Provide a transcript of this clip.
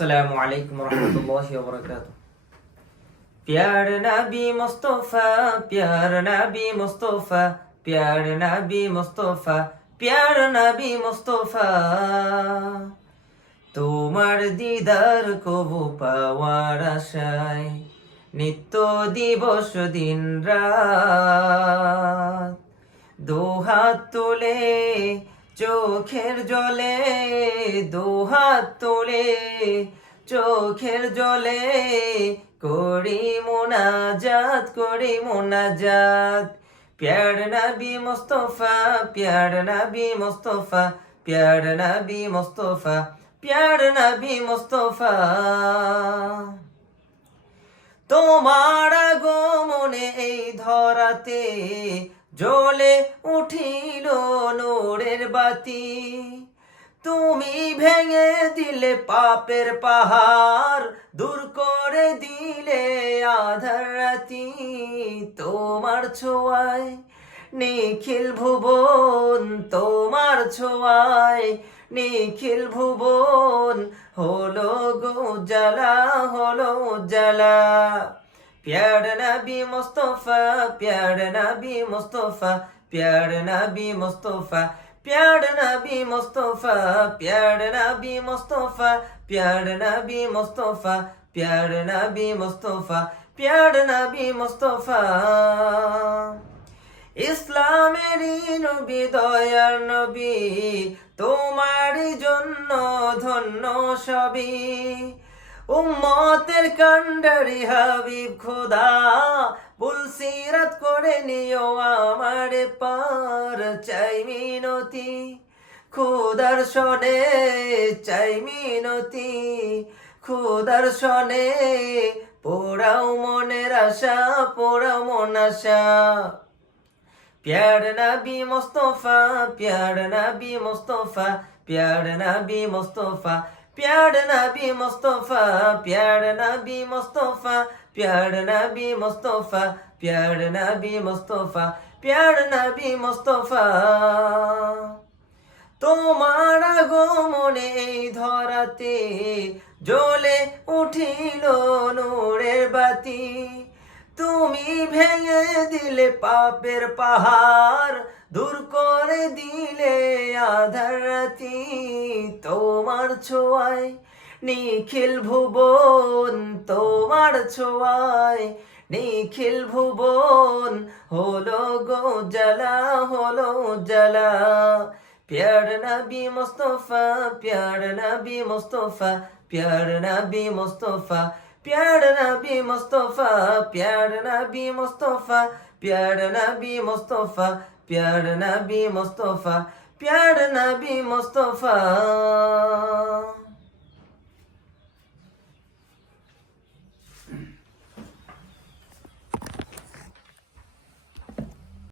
আসসালামু আলাইকুম রহমতুল্লাহি ওয়া প্যার নবী মুস্তাফা, প্যার নবী মুস্তাফা, প্যার নবী মুস্তাফা, প্যার নবী মুস্তাফা। তোমার দিদার কবু পাওয়ার আশায় নিত্য দিবস দিন রাত দুহাত তুলে চোখের জলে দুহাত তোলে, চোখের জলে করি মোনাজাত করি মোনাজাত। প্যার নবী মুস্তফা, প্যার নবী মুস্তফা, প্যার নবী মুস্তফা, প্যার নবী মুস্তফা। তোমার আগমনে এই ধরাতে জ্বলে উঠিল নূরের বাতি, তুমি ভেঙে দিলে পাপের পাহাড়, দূর করে দিলে আধার রাতি। তোমার ছোঁয়ায় নিখিল ভুবন, তোমার ছোঁয়ায় নিখিল ভুবন, হলো গো জ্বালা, হলো জ্বালা। প্যার নবী মুস্তফা, প্যার নবী মুস্তফা, প্যার নবী মুস্তফা প্যার নবী মুস্তফা, প্যার নবী মুস্তফা, প্যার নবী মুস্তফা, প্যার নবী মুস্তফা, প্যার নবী মুস্তফা। ইসলামেরই নবী, দয়ার নবী তোমারই জন্য ধন্য সবই। উম্মতের কান্ডারি হাবিব খোদা বুলসিরাত করে নিও আমার পার। চাই মিনতি, খুদার শনে, চাই মিনতি, খুদার শনে। পোড়াও মনের আশা, পোড়াও মন আশা। প্যার নবী মুস্তফা, প্যার নবী মুস্তফা, প্যার নবী মুস্তফা। প্যার নবী মুস্তফা প্যার নবী মুস্তফা প্যার নবী মুস্তফা প্যার নবী মুস্তফা প্যার নবী মুস্তফা তোমার আগমনে এই ধরাতে জ্বলে উঠিল নূরের বাতি। তুমি ভেঙে দিলে পাপের পাহাড়, দূর করে দিলে আধার তোমার ছোঁয়ায়। নিখিল ভুবন, তোমার ছোঁয়ায়। নিখিল ভুবন, হলো গো জ্বালা, হলো জ্বালা। প্যার নবী মোস্তফা, প্যার নবী মোস্তফা, প্যার নবী মুস্তফা। প্যার নবী মুস্তফা প্যার নবী মুস্তফা প্যার নবী মুস্তফা প্যার নবী মুস্তফা প্যার নবী মুস্তফা